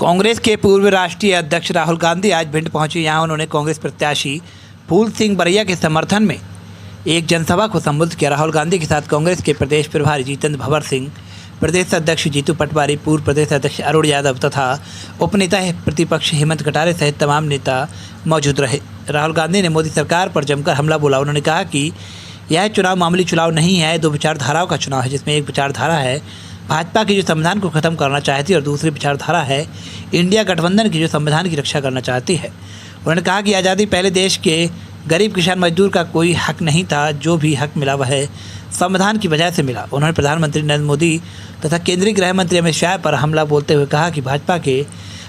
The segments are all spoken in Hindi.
कांग्रेस के पूर्व राष्ट्रीय अध्यक्ष राहुल गांधी आज भिंड पहुंचे। यहां उन्होंने कांग्रेस प्रत्याशी फूल सिंह बरैया के समर्थन में एक जनसभा को संबोधित किया। राहुल गांधी के साथ कांग्रेस के प्रदेश प्रभारी जितेंद्र भवर सिंह, प्रदेश अध्यक्ष जीतू पटवारी, पूर्व प्रदेश अध्यक्ष अरुण यादव तथा उपनेता प्रतिपक्ष हेमंत कटारे सहित तमाम नेता मौजूद रहे। राहुल गांधी ने मोदी सरकार पर जमकर हमला बोला। उन्होंने कहा कि यह चुनाव मामूली चुनाव नहीं है, दो विचारधाराओं का चुनाव है, जिसमें एक विचारधारा है भाजपा की जो संविधान को खत्म करना चाहती है और दूसरी विचारधारा है इंडिया गठबंधन की जो संविधान की रक्षा करना चाहती है। उन्होंने कहा कि आज़ादी पहले देश के गरीब किसान मजदूर का कोई हक नहीं था, जो भी हक मिला वह संविधान की वजह से मिला। उन्होंने प्रधानमंत्री नरेंद्र मोदी तथा केंद्रीय गृह मंत्री अमित शाह पर हमला बोलते हुए कहा कि भाजपा के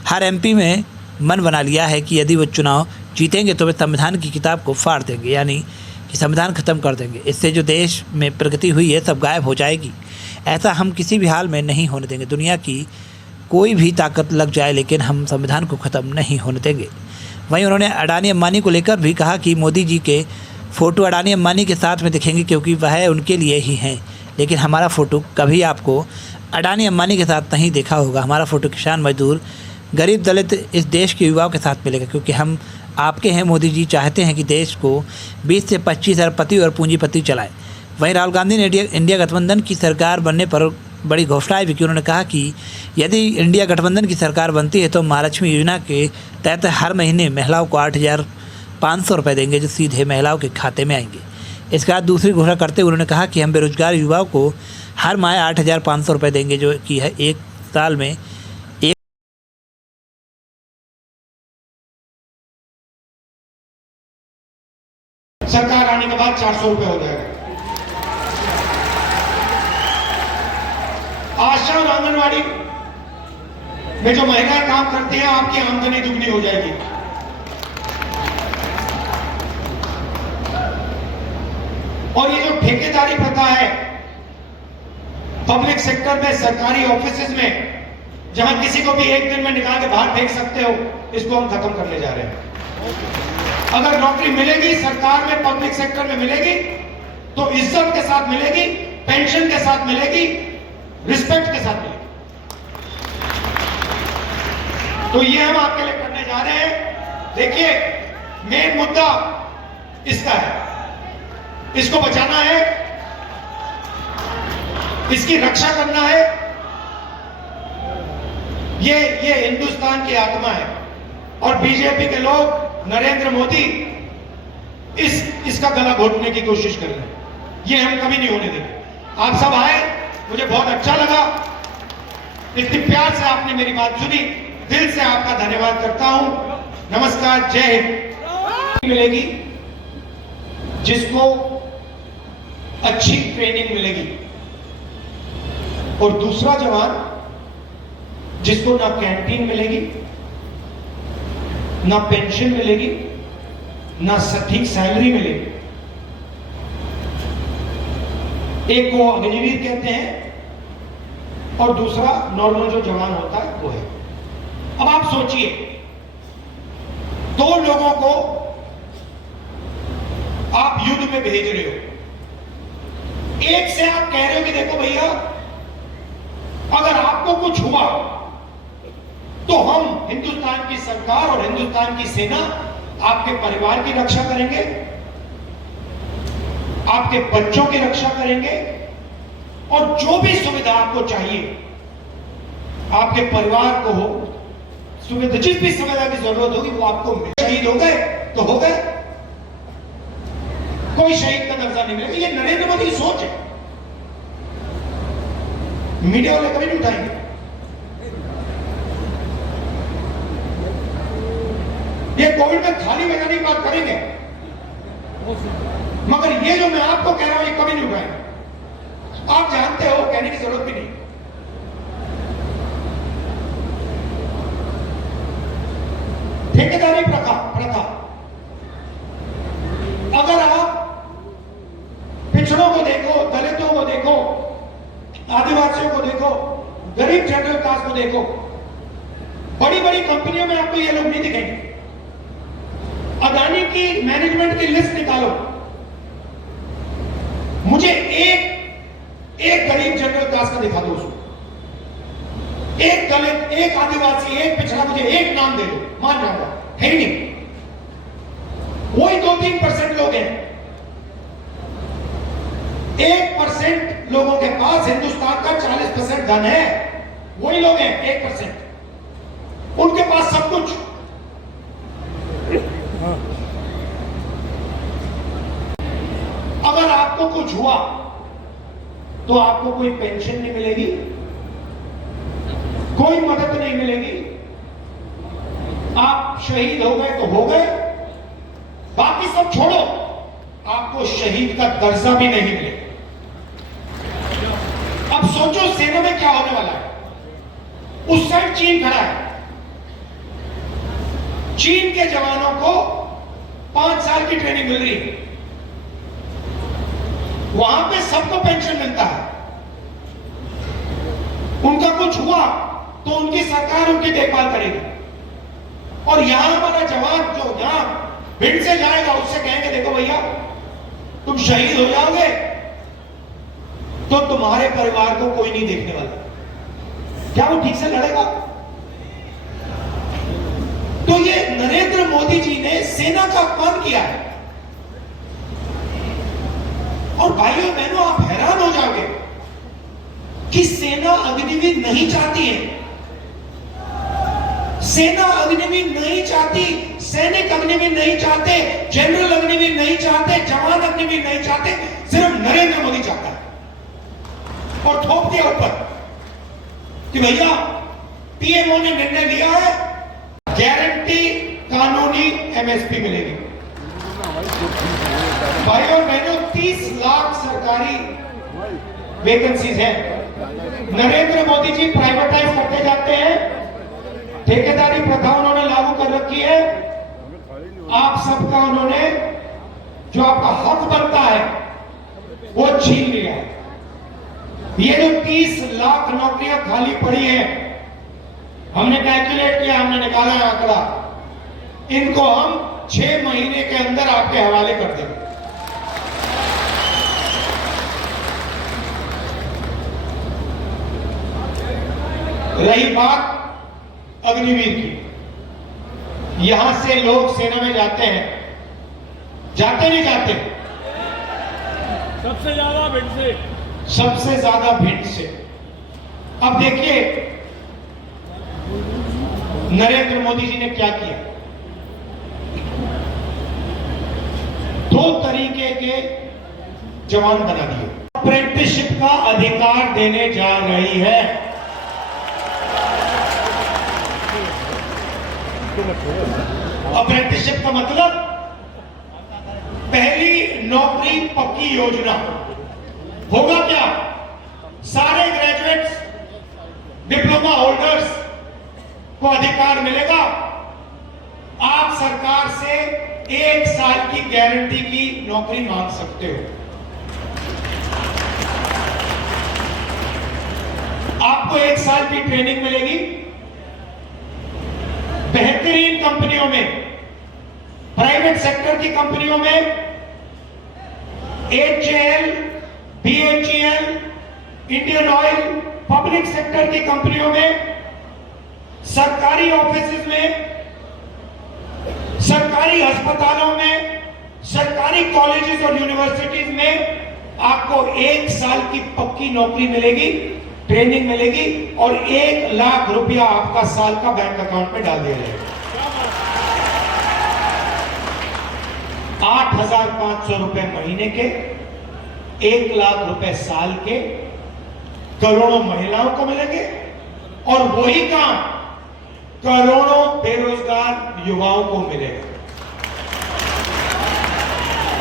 हर एमपी में मन बना लिया है कि यदि वो चुनाव जीतेंगे तो वे संविधान की किताब को फाड़ देंगे, यानी कि संविधान खत्म कर देंगे। इससे जो देश में प्रगति हुई है सब गायब हो जाएगी। ऐसा हम किसी भी हाल में नहीं होने देंगे। दुनिया की कोई भी ताकत लग जाए, लेकिन हम संविधान को ख़त्म नहीं होने देंगे। वहीं उन्होंने अडानी अंबानी को लेकर भी कहा कि मोदी जी के फ़ोटो अडानी अंबानी के साथ में दिखेंगे क्योंकि वह उनके लिए ही हैं, लेकिन हमारा फ़ोटो कभी आपको अडानी अंबानी के साथ नहीं देखा होगा। हमारा फ़ोटो किसान मजदूर गरीब दलित इस देश के युवाओं के साथ मिलेगा, क्योंकि हम आपके हैं। मोदी जी चाहते हैं कि देश को 20 से 25 अरबपति और पूंजीपति चलाए। वहीं राहुल गांधी ने इंडिया गठबंधन की सरकार बनने पर बड़ी घोषणाएं भी की। उन्होंने कहा कि यदि इंडिया गठबंधन की सरकार बनती है तो महालक्ष्मी योजना के तहत हर महीने महिलाओं को 8,500 रुपये देंगे, जो सीधे महिलाओं के खाते में आएंगे। इसके बाद दूसरी घोषणा करते हुए उन्होंने कहा कि हम बेरोजगार युवाओं को हर माह 8,500 रुपये देंगे, जो कि है एक साल में सरकार आने के बाद 400 रुपये हो जाएगा। आशा और आंगनवाड़ी में जो महिलाएं काम करती हैं, आपकी आमदनी दुगनी हो जाएगी। और ये जो ठेकेदारी प्रथा है पब्लिक सेक्टर में, सरकारी ऑफिसेज में, जहां किसी को भी एक दिन में निकाल के बाहर फेंक सकते हो, इसको हम खत्म करने जा रहे हैं। अगर नौकरी मिलेगी सरकार में, पब्लिक सेक्टर में मिलेगी तो इज्जत के साथ मिलेगी, पेंशन के साथ मिलेगी, रिस्पेक्ट के साथ मिलेगी। तो ये हम आपके लिए करने जा रहे हैं। देखिए, मेन मुद्दा इसका है, इसको बचाना है, इसकी रक्षा करना है। ये हिंदुस्तान की आत्मा है और बीजेपी के लोग, नरेंद्र मोदी इसका गला घोटने की कोशिश कर रहे हैं। ये हम कभी नहीं होने देंगे। आप सब आए, मुझे बहुत अच्छा लगा। इतनी प्यार से आपने मेरी बात सुनी, दिल से आपका धन्यवाद करता हूं। नमस्कार, जय हिंद। मिलेगी जिसको अच्छी ट्रेनिंग मिलेगी, और दूसरा जवान जिसको ना कैंटीन मिलेगी, ना पेंशन मिलेगी, ना ठीक सैलरी मिलेगी। एक को अग्निवीर कहते हैं और दूसरा नॉर्मल जो जवान होता है वो है। अब आप सोचिए, दो लोगों को आप युद्ध में भेज रहे हो। एक से आप कह रहे हो कि देखो भैया, अगर आपको कुछ हुआ तो हम हिंदुस्तान की सरकार और हिंदुस्तान की सेना आपके परिवार की रक्षा करेंगे, आपके बच्चों की रक्षा करेंगे, और जो भी सुविधा आपको चाहिए, आपके परिवार को हो सुविधा, जिस भी सुविधा की जरूरत होगी वो आपको मिले। शहीद हो गए तो हो गए, कोई शहीद का दर्जा नहीं मिलेगा। ये नरेंद्र मोदी की सोच है, मीडिया वाले कभी नहीं उठाएंगे। ये कोविड में थाली बजाने की बात करेंगे, मगर ये जो मैं आपको कह रहा हूं ये कभी नहीं उठाएंगे। आप जानते हो, कहने की जरूरत भी नहीं। ठेकेदारी प्रथा, अगर आप पिछड़ों को देखो, दलितों को देखो, आदिवासियों को देखो, गरीब जनरल क्लास को देखो, बड़ी बड़ी कंपनियों में आपको ये लोग नहीं दिखेंगे। अडानी की मैनेजमेंट की लिस्ट निकालो, मुझे एक गरीब जनरल क्लास का दिखा दो उसको। एक दलित, एक आदिवासी, एक पिछड़ा, मुझे एक नाम दे दो, मान जाऊंगा, है ही नहीं। वही 2-3% लोग हैं। 1% लोगों के पास हिंदुस्तान का 40% धन है, वही लोग हैं 1%, उनके पास सब कुछ। अगर आपको कुछ हुआ तो आपको कोई पेंशन नहीं मिलेगी, कोई मदद नहीं मिलेगी। आप शहीद हो गए तो हो गए, बाकी सब छोड़ो, आपको शहीद का दर्जा भी नहीं मिलेगा। अब सोचो सेना में क्या होने वाला है। उस साइड चीन खड़ा है, चीन के जवानों को 5 साल की ट्रेनिंग मिल रही है, वहां पे सबको पेंशन मिलता है। उनका कुछ हुआ तो उनकी सरकार उनकी देखभाल करेगी। और यहां हमारा जवान जो यहां भिंड से जाएगा, उससे कहेंगे देखो भैया तुम शहीद हो जाओगे तो तुम्हारे परिवार को कोई नहीं देखने वाला, क्या वो ठीक से लड़ेगा? तो ये नरेंद्र मोदी जी ने सेना का अपमान किया है। और भाइयों बहनों, आप हैरान हो जाओगे कि सेना अग्निवीर नहीं चाहती है, सेना अग्निवीर नहीं चाहती, सैनिक अग्निवीर नहीं चाहते, जनरल अग्निवीर नहीं चाहते, जवान अग्निवीर नहीं चाहते, सिर्फ नरेंद्र मोदी चाहता है। और थोप दिया ऊपर कि भैया पीएमओ ने निर्णय लिया है, गारंटी कानूनी एमएसपी मिलेगी। भाई और बहनों, 30 लाख सरकारी वैकेंसीज हैं। नरेंद्र मोदी जी प्राइवेटाइज करते जाते हैं, ठेकेदारी प्रथा उन्होंने लागू कर रखी है। आप सबका उन्होंने जो आपका हक बनता है वो छीन लिया है। ये जो 30 लाख नौकरियां खाली पड़ी हैं, हमने कैलकुलेट किया, हमने निकाला है आंकड़ा, इनको हम 6 महीने के अंदर आपके हवाले कर देंगे। रही बात अग्निवीर की, यहां से लोग सेना में जाते हैं, जाते नहीं जाते? सबसे ज्यादा भिंड से, सबसे ज्यादा भिंड से। अब देखिए नरेंद्र मोदी जी ने क्या किया। 2 तरीके के जवान बना दिए। अप्रेंटिसशिप का अधिकार देने जा रही है। अप्रेंटिसशिप का मतलब पहली नौकरी पक्की योजना। होगा क्या? सारे ग्रेजुएट्स, डिप्लोमा होल्डर्स को अधिकार मिलेगा। आप सरकार से 1 साल की गारंटी की नौकरी मांग सकते हो। आपको 1 साल की ट्रेनिंग मिलेगी। बेहतरीन कंपनियों में, प्राइवेट सेक्टर की कंपनियों में, HAL, BHEL, Indian oil, public sector की कंपनियों में, सरकारी ऑफिसेज में, सरकारी अस्पतालों में, सरकारी कॉलेजेस और यूनिवर्सिटीज में आपको 1 साल की पक्की नौकरी मिलेगी, ट्रेनिंग मिलेगी और 1 लाख रुपया आपका साल का बैंक अकाउंट में डाल दिया जाएगा। 8,500 रुपए महीने के, 1 लाख रुपए साल के, करोड़ों महिलाओं को मिलेंगे। और वही काम करोड़ों बेरोजगार युवाओं को मिलेगा।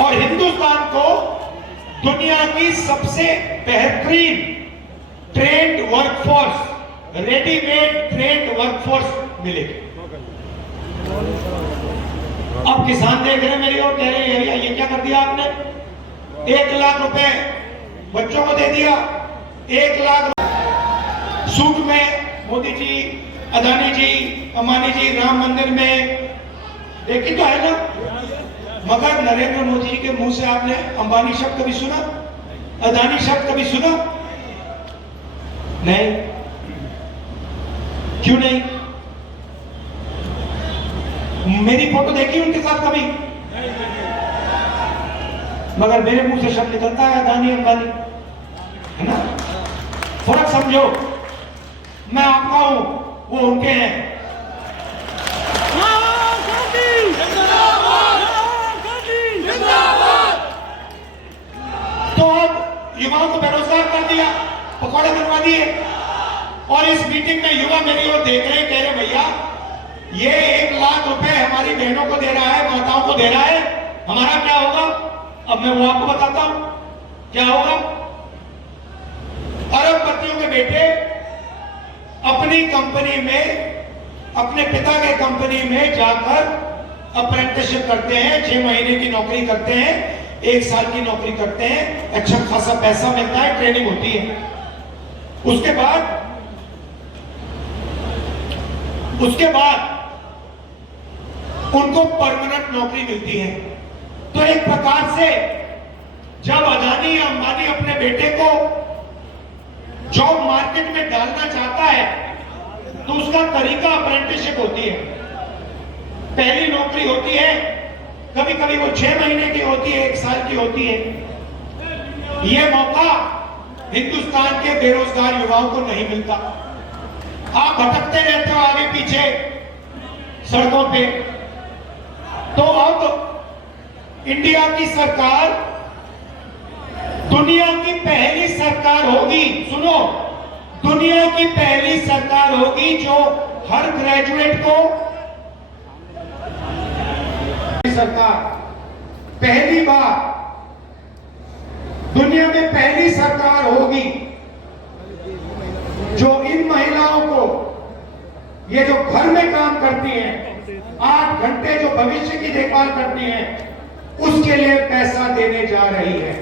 और हिंदुस्तान को दुनिया की सबसे बेहतरीन trend workforce, readymade trend workforce मिलेगी। अब किसान देख रहे हैं मेरी और कह रहे हैं भैया ये क्या कर दिया आपने? 1 लाख रुपए बच्चों को दे दिया, 1 लाख सूट में मोदी जी, अदानी जी, अंबानी जी राम मंदिर में देखी तो है ना। मगर नरेंद्र मोदी जी के मुंह से आपने अंबानी शब्द कभी सुना? अदानी शब्द कभी सुना? नहीं। क्यों नहीं? मेरी फोटो देखी उनके साथ कभी? मगर मेरे मुंह से शब्द निकलता है अदानी अंबानी, है ना? फर्क समझो, मैं आपका हूं, वो उनके हैं। तो अब युवाओं को बेरोजगार कर दिया, पकौड़े बनवा दिए, और इस मीटिंग में युवा मेरी ओर देख रहे हैं, कह रहे भैया ये 1 लाख रुपए हमारी बहनों को दे रहा है, माताओं को दे रहा है, हमारा क्या होगा? अब मैं वो आपको बताता हूं क्या होगा। अरबपतियों के बेटे अपनी कंपनी में, अपने पिता के कंपनी में जाकर अप्रेंटिसशिप करते हैं, 6 महीने की नौकरी करते हैं, 1 साल की नौकरी करते हैं, अच्छा खासा पैसा मिलता है, ट्रेनिंग होती है। उसके बाद उनको परमानेंट नौकरी मिलती है। तो एक प्रकार से जब अदानी या अंबानी अपने बेटे को जॉब मार्केट में डालना चाहता है तो उसका तरीका अप्रेंटिसशिप होती है। पहली नौकरी होती है, कभी कभी वो 6 महीने की होती है, 1 साल की होती है। यह मौका हिंदुस्तान के बेरोजगार युवाओं को नहीं मिलता। आप भटकते रहते हो आगे पीछे सड़कों पे। तो अब इंडिया की सरकार दुनिया की पहली सरकार होगी, सुनो, दुनिया की पहली सरकार होगी जो हर ग्रेजुएट को, सरकार पहली बार दुनिया में पहली सरकार होगी जो इन महिलाओं को, ये जो घर में काम करती हैं, 8 घंटे जो भविष्य की देखभाल करती हैं, उसके लिए पैसा देने जा रही है।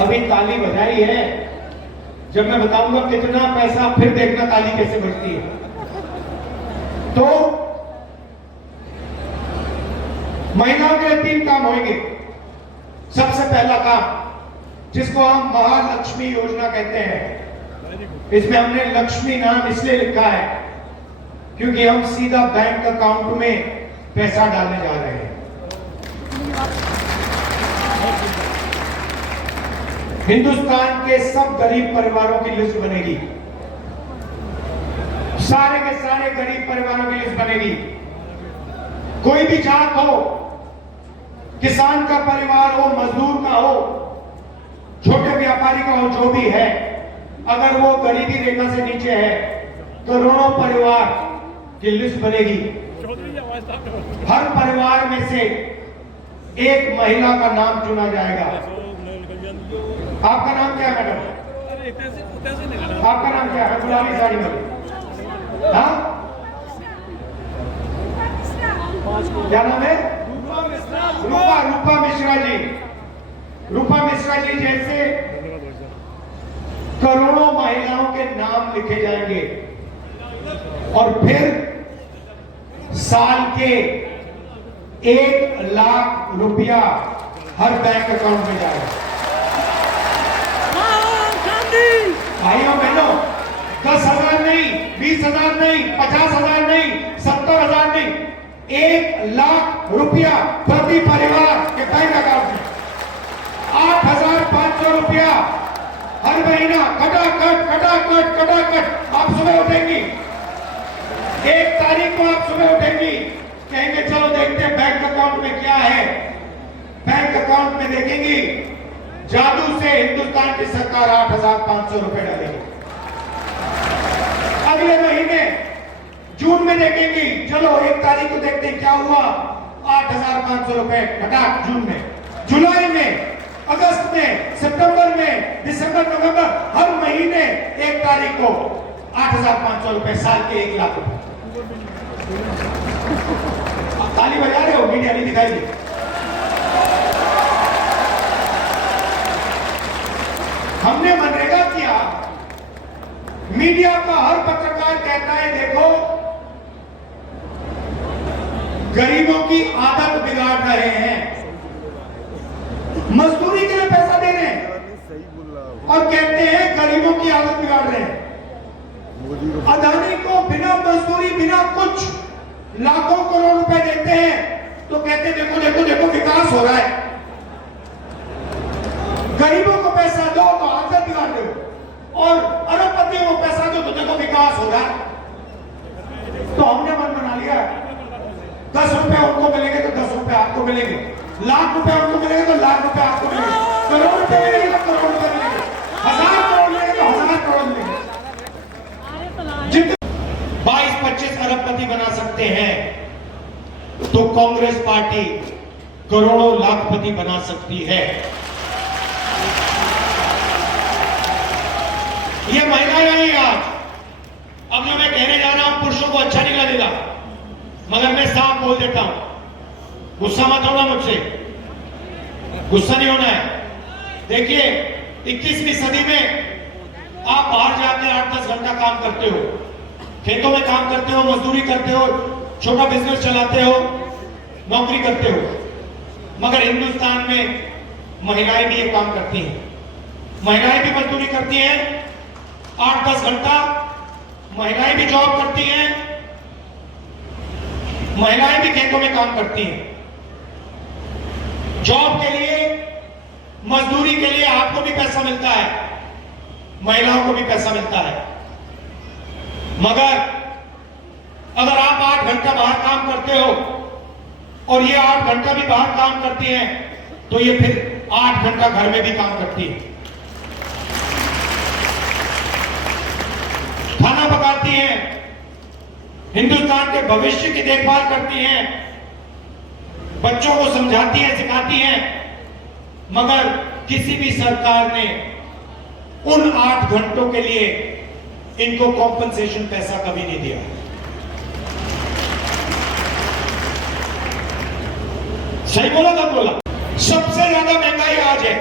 अभी ताली बजाई है, जब मैं बताऊंगा कितना पैसा, फिर देखना ताली कैसे बजती है। तो महिलाओं के लिए 3 काम होंगे। सबसे पहला काम, जिसको हम महालक्ष्मी योजना कहते हैं, इसमें हमने लक्ष्मी नाम इसलिए लिखा है क्योंकि हम सीधा बैंक अकाउंट में पैसा डालने जा रहे हैं। हिंदुस्तान के सब गरीब परिवारों की लिस्ट बनेगी, सारे के सारे गरीब परिवारों की लिस्ट बनेगी। कोई भी जात हो, किसान का परिवार हो, मजदूर का हो, छोटे व्यापारी का हो, जो भी है, अगर वो गरीबी रेखा से नीचे है, करोड़ों परिवार की लिस्ट बनेगी। हर परिवार में से एक महिला का नाम चुना जाएगा। आपका नाम क्या है मैडम? आपका नाम क्या है? गुलाबी साड़ी में, हाँ? क्या नाम है? रूपा मिश्रा जी। रूपा मिश्रा जी जैसे करोड़ों महिलाओं के नाम लिखे जाएंगे और फिर साल के 1 लाख रुपया हर बैंक अकाउंट में जाएगा। भाइयों बहनों, 10,000 नहीं, 20,000 नहीं, 50,000 नहीं, 70,000 नहीं, 1 लाख रुपया प्रति परिवार के बैंक अकाउंट में। 8,500 रुपया हर महीना, खटाखट खटाखट खटाखट। आप सुबह उठेंगी, 1 तारीख को आप सुबह उठेंगी, कहेंगे चलो देखते हैं बैंक अकाउंट में क्या है। बैंक अकाउंट में देखेंगी, जादू से हिंदुस्तान की सरकार 8,500 रुपए डालेगी। अगले महीने जून में देखेंगी, चलो 1 तारीख को देखते हैं क्या हुआ, 8,500 रुपए घटाट जून में, जुलाई में, अगस्त में, सितंबर में, दिसंबर, नवंबर, हर महीने 1 तारीख को 8,500 रुपए, साल के 1 लाख रुपए। ताली बजा रहे हो, मीडिया नहीं दिखाई दी। हमने मनरेगा किया, मीडिया का हर पत्रकार कहता है देखो गरीबों की आदत बिगाड़ रहे हैं, मजदूरी के लिए पैसा दे रहे हैं। और कहते हैं गरीबों की हालत बिगाड़ रहे हैं। अदानी को बिना मजदूरी बिना कुछ लाखों करोड़ रुपए देते हैं तो कहते हैं देखो देखो देखो विकास हो रहा है। गरीबों को पैसा दो तो हालत बिगाड़ दो, और अरबपतियों को पैसा दो तो देखो विकास हो रहा है। तो हमने मन बना लिया 10 रुपए उनको मिलेंगे तो 10 रुपए आपको मिलेंगे, लाख रुपए उनको मिलेंगे तो लाख रुपए आपको मिलेंगे, करोड़ रुपए मिलेंगे तो करोड़ रुपए मिलेंगे, 1000 करोड़ मिलेंगे तो 1000 करोड़ मिलेंगे। जितने 22-25 अरबपति बना सकते हैं तो कांग्रेस पार्टी करोड़ों लाखपति बना सकती है। ये महिलाएं आई आज। अब जो मैं कहने जा रहा हूं पुरुषों को अच्छा नहीं लगेगा, मगर मैं साफ बोल देता हूं, गुस्सा मत होना मुझसे, गुस्सा नहीं होना है। देखिए 21वीं सदी में आप बाहर जाके 8-10 घंटा काम करते हो, खेतों में काम करते हो, मजदूरी करते हो, छोटा बिजनेस चलाते हो, नौकरी करते हो, मगर हिंदुस्तान में महिलाएं भी ये काम करती हैं। महिलाएं भी मजदूरी करती हैं 8-10 घंटा, महिलाएं भी जॉब करती हैं, महिलाएं भी खेतों में काम करती हैं। जॉब के लिए, मजदूरी के लिए आपको भी पैसा मिलता है, महिलाओं को भी पैसा मिलता है। मगर अगर आप 8 घंटा बाहर काम करते हो और ये 8 घंटा भी बाहर काम करती हैं तो ये फिर 8 घंटा घर में भी काम करती है, खाना पकाती हैं, हिंदुस्तान के भविष्य की देखभाल करती हैं, बच्चों को समझाती हैं, सिखाती हैं। मगर किसी भी सरकार ने उन 8 घंटों के लिए इनको कॉम्पनसेशन पैसा कभी नहीं दिया। सही बोला कब बोला? सबसे ज्यादा महंगाई आज है।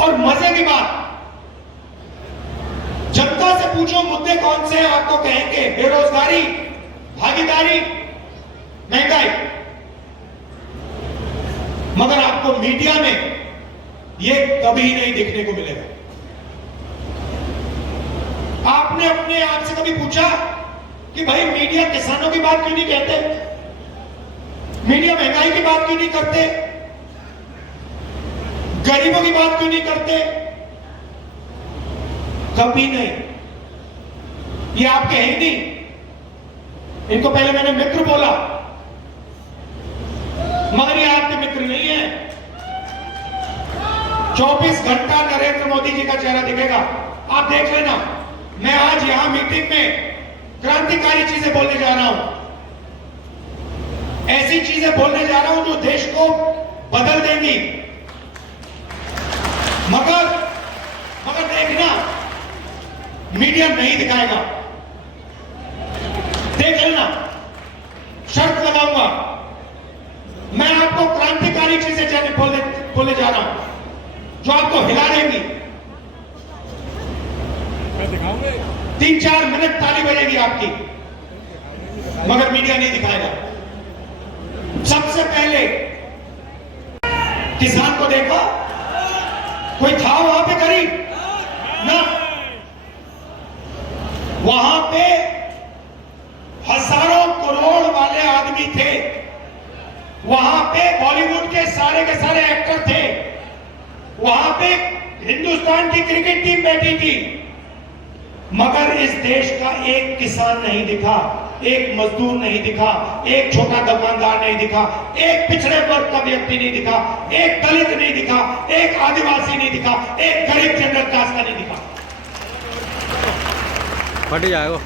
और मजे की बात, जनता से पूछो मुद्दे कौन से हैं, आपको कहेंगे बेरोजगारी, भागीदारी, महंगाई। मगर आपको मीडिया में ये कभी नहीं देखने को मिलेगा। आपने अपने आप से कभी पूछा कि भाई मीडिया किसानों की बात क्यों नहीं कहते, मीडिया महंगाई की बात क्यों नहीं करते, गरीबों की बात क्यों नहीं करते? कभी नहीं। ये आपके हैं ही नहीं। इनको पहले मैंने मित्र बोला, मगर ये आपके मित्र नहीं है। 24 घंटा नरेंद्र मोदी जी का चेहरा दिखेगा, आप देख लेना। मैं आज यहां मीटिंग में क्रांतिकारी चीजें बोलने जा रहा हूं, ऐसी चीजें बोलने जा रहा हूं जो देश को बदल देंगी। मगर देखना, मीडिया नहीं दिखाएगा। देख लेना, शर्त लगाऊंगा। मैं आपको क्रांतिकारी चीजें बोलने जा रहा हूं जो आपको हिला देंगी। 3-4 मिनट ताली बजेगी आपकी, मगर मीडिया नहीं दिखाएगा। सबसे पहले किसान को देखा, कोई था वहां पे गरीब ना? वहां पे हजारों करोड़ वाले आदमी थे, वहां पे बॉलीवुड के सारे एक्टर थे, वहां पे हिंदुस्तान की क्रिकेट टीम बैठी थी। मगर इस देश का एक किसान नहीं दिखा, एक मजदूर नहीं दिखा, एक छोटा दुकानदार नहीं दिखा, एक पिछड़े वर्ग का व्यक्ति नहीं दिखा, एक दलित नहीं दिखा, एक आदिवासी नहीं दिखा, एक गरीब जनरल कास्ट का नहीं दिखा। फट जाएगा।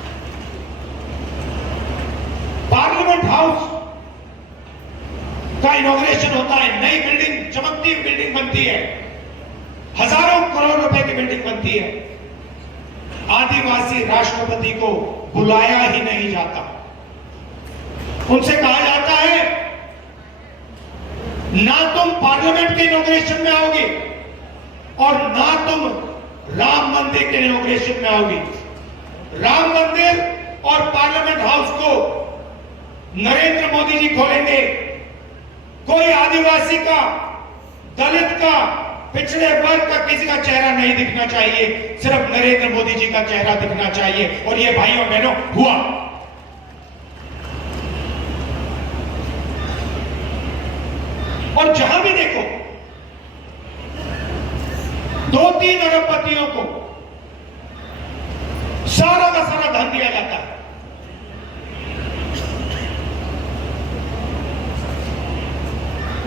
पार्लियामेंट हाउस का इनॉग्रेशन होता है, नई बिल्डिंग, चमकती बिल्डिंग बनती है, हजारों करोड़ रुपए की बिल्डिंग बनती है। आदिवासी राष्ट्रपति को बुलाया ही नहीं जाता। उनसे कहा जाता है ना तुम पार्लियामेंट के इनॉग्रेशन में आओगे और ना तुम राम मंदिर के इनॉग्रेशन में आओगे। राम मंदिर और पार्लियामेंट हाउस को नरेंद्र मोदी जी खोलेंगे। कोई आदिवासी का दलित का, पिछड़े वर्ग का किसी का चेहरा नहीं दिखना चाहिए, सिर्फ नरेंद्र मोदी जी का चेहरा दिखना चाहिए। और ये भाइयों बहनों हुआ। और जहां भी देखो 2-3 अरबपतियों को सारा का सारा धन दिया जाता है।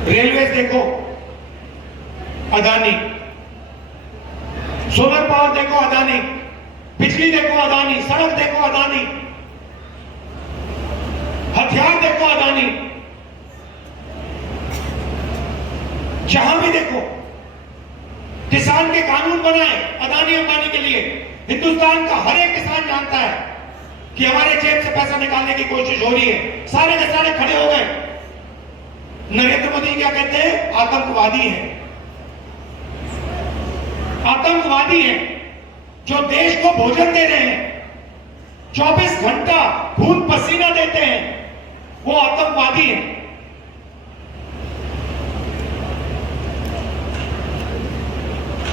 रेलवे देखो अदानी, सोलर पावर देखो अदानी, बिजली देखो अदानी, सड़क देखो अदानी, हथियार देखो अदानी। जहां भी देखो किसान के कानून बनाए अदानी अंबानी के लिए। हिंदुस्तान का हर एक किसान जानता है कि हमारे जेब से पैसा निकालने की कोशिश हो रही है। सारे के सारे खड़े हो गए। नरेंद्र मोदी क्या कहते हैं? आतंकवादी हैं। आतंकवादी हैं जो देश को भोजन दे रहे हैं, 24 घंटा खून पसीना देते हैं, वो आतंकवादी हैं।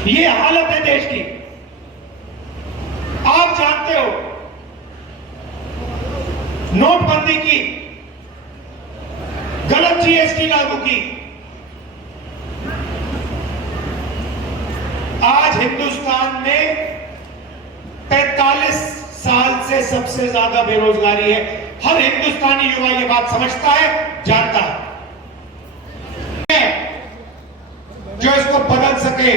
ये हालत है देश की। आप जानते हो नोटबंदी की, गलत जीएसटी लागू की। आज हिंदुस्तान में 45 साल से सबसे ज्यादा बेरोजगारी है। हर हिंदुस्तानी युवा ये बात समझता है, जानता है। जो इसको बदल सके,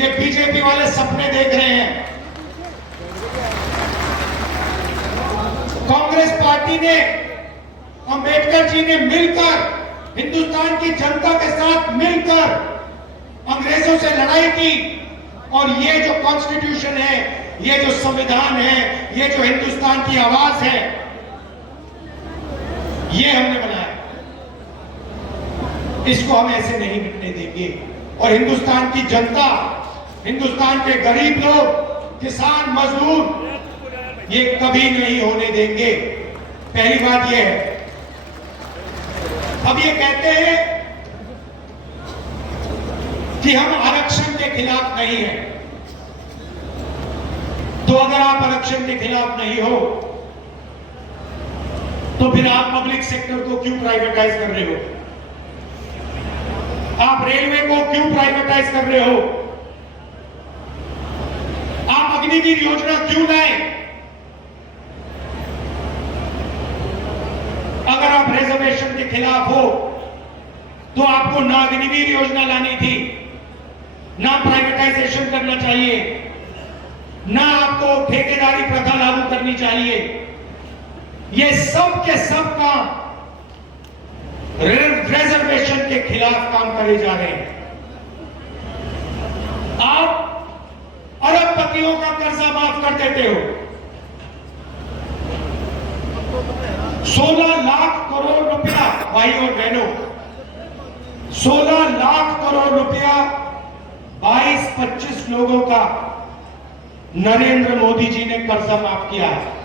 ये बीजेपी वाले सपने देख रहे हैं। कांग्रेस पार्टी ने, अंबेडकर जी ने मिलकर, हिंदुस्तान की जनता के साथ मिलकर अंग्रेजों से लड़ाई की। और ये जो कॉन्स्टिट्यूशन है, ये जो संविधान है, ये जो हिंदुस्तान की आवाज है, ये हमने बनाया। इसको हम ऐसे नहीं मिटने देंगे। और हिंदुस्तान की जनता, हिंदुस्तान के गरीब लोग, किसान, मजदूर, ये कभी नहीं होने देंगे। पहली बात यह है। अब ये कहते हैं कि हम आरक्षण के खिलाफ नहीं हैं। तो अगर आप आरक्षण के खिलाफ नहीं हो, तो फिर आप पब्लिक सेक्टर को क्यों प्राइवेटाइज कर रहे हो? आप रेलवे को क्यों प्राइवेटाइज कर रहे हो? आप अग्निवीर योजना क्यों लाए? अगर आप रिजर्वेशन के खिलाफ हो, तो आपको ना अग्निवीर योजना लानी थी, ना प्राइवेटाइजेशन करना चाहिए, ना आपको ठेकेदारी प्रथा लागू करनी चाहिए। ये सब के सब काम रिजर्वेशन के खिलाफ काम करे जा रहे हैं। आप अरबपतियों का कर्जा माफ कर देते हो। 16 लाख करोड़ रुपया, भाई और बहनों, 16 लाख करोड़ रुपया 22-25 लोगों का नरेंद्र मोदी जी ने कर्जा माफ किया है।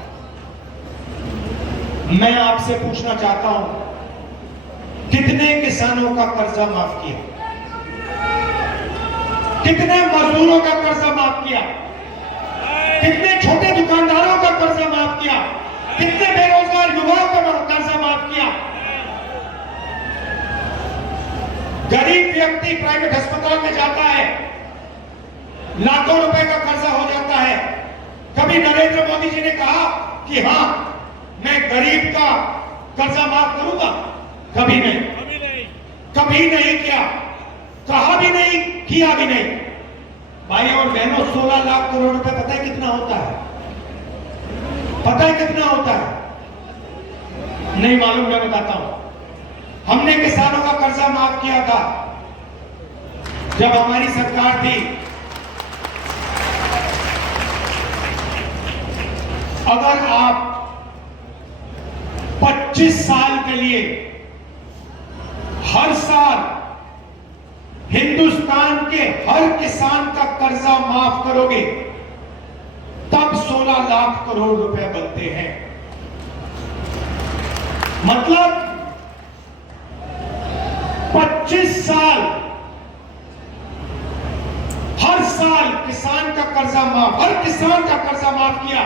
मैं आपसे पूछना चाहता हूं, कितने किसानों का कर्जा माफ किया? कितने मजदूरों का कर्जा माफ किया? कितने छोटे दुकानदारों का कर्जा माफ किया? कितने बेरोजगार युवाओं का कर्जा माफ किया? गरीब व्यक्ति प्राइवेट अस्पताल में जाता है, लाखों रुपए का कर्जा हो जाता है। कभी नरेंद्र मोदी जी ने कहा कि हां, मैं गरीब का कर्जा माफ करूंगा? कभी नहीं, कभी नहीं किया, कहा भी नहीं, किया भी नहीं। भाई और बहनों, 16 लाख करोड़ रुपए पता है कितना होता है? पता है कितना होता है? नहीं मालूम, मैं बताता हूं। हमने किसानों का कर्जा माफ किया था जब हमारी सरकार थी। अगर आप 25 साल के लिए हर साल हिंदुस्तान के हर किसान का कर्जा माफ करोगे, तब 16 लाख करोड़ रुपए बनते हैं। मतलब 25 साल हर साल किसान का कर्जा माफ, हर किसान का कर्जा माफ किया।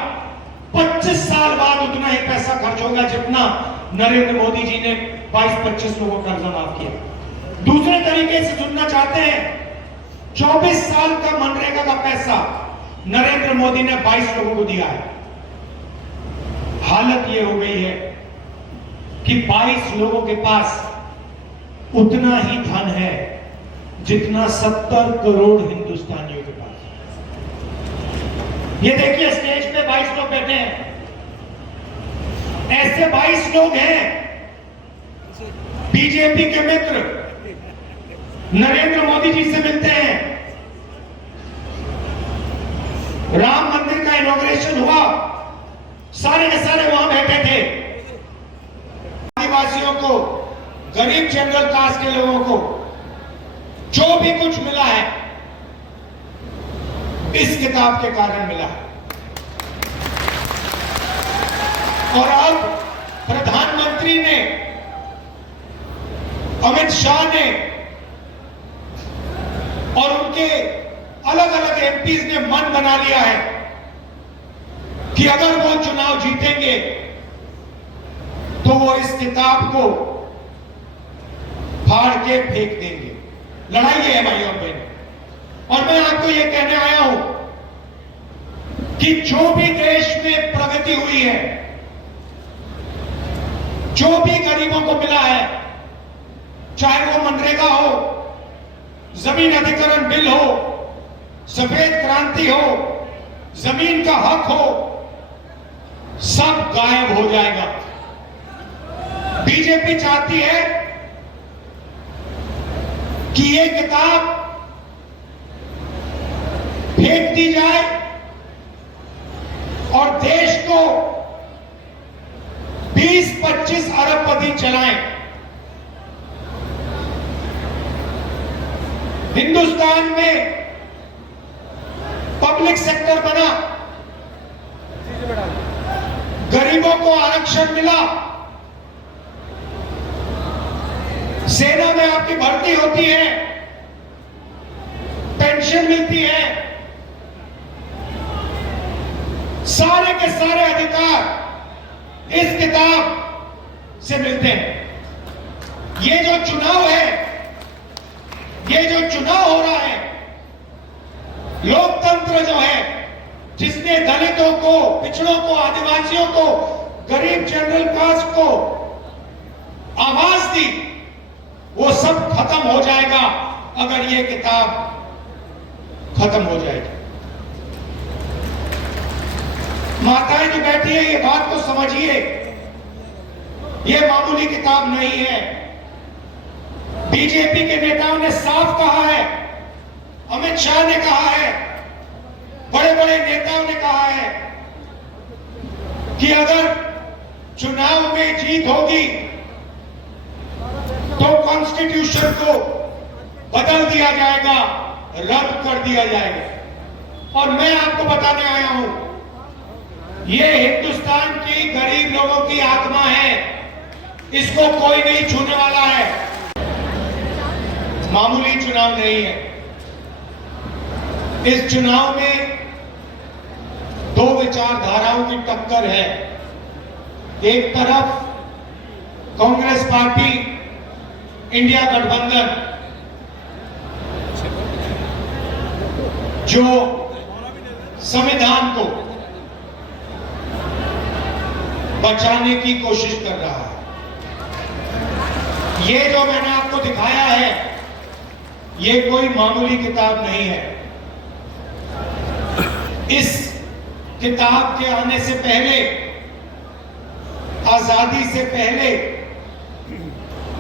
25 साल बाद उतना ही पैसा खर्च होगा जितना नरेंद्र मोदी जी ने 22-25 लोगों का कर्जा माफ किया। दूसरे तरीके से सुनना चाहते हैं, 24 साल का मनरेगा का पैसा नरेंद्र मोदी ने 22 लोगों को दिया है। हालत यह हो गई है कि 22 लोगों के पास उतना ही धन है जितना 70 करोड़ हिंदुस्तानियों के पास। ये देखिए स्टेज पे 22 लोग बैठे हैं, ऐसे 22 लोग हैं बीजेपी के मित्र, नरेंद्र मोदी जी से मिलते हैं। राम मंदिर का इनॉग्रेशन हुआ, सारे के सारे वहां बैठे थे। आदिवासियों को, गरीब जनरल कास्ट के लोगों को जो भी कुछ मिला है इस किताब के कारण मिला। और अब प्रधानमंत्री ने, अमित शाह ने और उनके अलग अलग एमपीज ने मन बना लिया है कि अगर वो चुनाव जीतेंगे तो वो इस किताब को फाड़ के फेंक देंगे। लड़ाई है भाई और बहन। और मैं आपको ये कहने आया हूं कि जो भी देश में प्रगति हुई है, जो भी गरीबों को मिला है, चाहे वो मनरेगा हो, जमीन अधिग्रहण बिल हो, सफेद क्रांति हो, जमीन का हक हो, सब गायब हो जाएगा। बीजेपी चाहती है कि ये किताब फेंक दी जाए और देश को 20-25 अरबपति चलाएं। हिंदुस्तान में पब्लिक सेक्टर बना, गरीबों को आरक्षण मिला, सेना में आपकी भर्ती होती है, पेंशन मिलती है, सारे के सारे अधिकार इस किताब से मिलते हैं। ये जो चुनाव है, ये जो चुनाव हो रहा है, लोकतंत्र जो है, जिसने दलितों को, पिछड़ों को, आदिवासियों को, गरीब जनरल कास्ट को आवाज दी, वो सब खत्म हो जाएगा अगर ये किताब खत्म हो जाएगी। माताएं जो बैठी है, ये बात को समझिए, ये मामूली किताब नहीं है। बीजेपी के नेताओं ने साफ कहा है, अमित शाह ने कहा है, बड़े बड़े नेताओं ने कहा है कि अगर चुनाव में जीत होगी तो कॉन्स्टिट्यूशन को बदल दिया जाएगा, रद्द कर दिया जाएगा। और मैं आपको बताने आया हूं, ये हिंदुस्तान की गरीब लोगों की आत्मा है, इसको कोई नहीं छूने वाला है। मामूली चुनाव नहीं है। इस चुनाव में दो विचारधाराओं की टक्कर है। एक तरफ कांग्रेस पार्टी, इंडिया गठबंधन, जो संविधान को बचाने की कोशिश कर रहा है। ये जो मैंने आपको दिखाया है, ये कोई मामूली किताब नहीं है। इस किताब के आने से पहले, आजादी से पहले,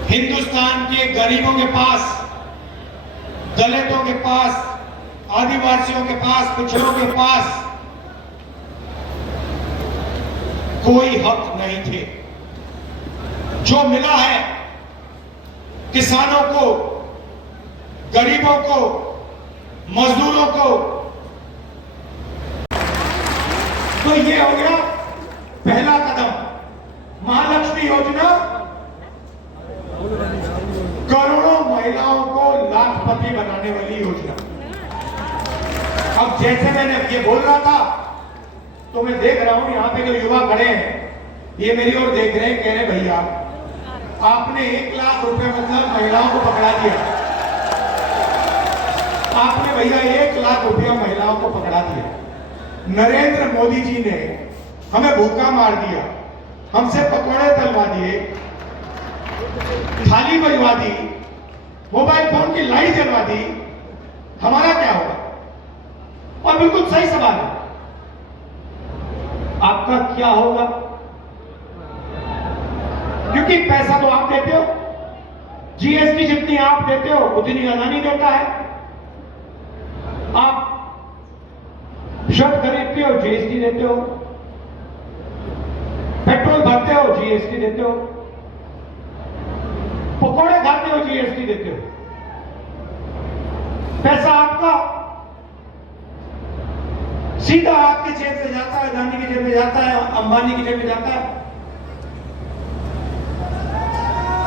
हिंदुस्तान के गरीबों के पास, दलितों के पास, आदिवासियों के पास, पिछड़ों के पास कोई हक नहीं थे। जो मिला है किसानों को, गरीबों को, मजदूरों को, तो ये हो गया पहला कदम। महालक्ष्मी योजना करोड़ों महिलाओं को लाखपति बनाने वाली योजना। अब जैसे मैंने ये बोल रहा था तो मैं देख रहा हूं यहाँ पे जो युवा खड़े हैं ये मेरी ओर देख रहे हैं, कह रहे भैया आपने 1 लाख रुपए मतलब महिलाओं को पकड़ा दिया, आपने भैया 1 लाख रुपया महिलाओं को पकड़ा दिया। नरेंद्र मोदी जी ने हमें भूखा मार दिया, हमसे पकौड़े तलवा दिए, थाली बजवा दी, मोबाइल फोन की लाइट जलवा दी, हमारा क्या होगा? और बिल्कुल सही सवाल है, आपका क्या होगा? क्योंकि पैसा तो आप देते हो, जीएसटी जितनी आप देते हो उतनी अदानी देता है। आप शर्ट खरीदते हो जीएसटी देते हो, पेट्रोल भरते हो जीएसटी देते हो, पकौड़े खाते हो जीएसटी देते हो। पैसा आपका सीधा आपके जेब में जाता है, अदानी की जेब में जाता है, अंबानी की जेब में जाता है।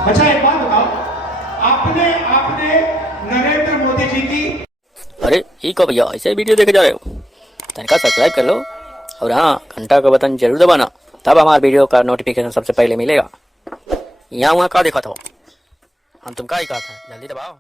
अच्छा एक बात बताओ, आपने नरेंद्र मोदी जी की अरे ये को भैया ऐसे वीडियो देखे जा रहे हो, तनिका सब्सक्राइब कर लो और हाँ घंटा का बटन जरूर दबाना, तब हमारे वीडियो का नोटिफिकेशन सबसे पहले मिलेगा। यहाँ वहाँ का देखा था हम, तुम का ही कहा था, जल्दी दबाओ।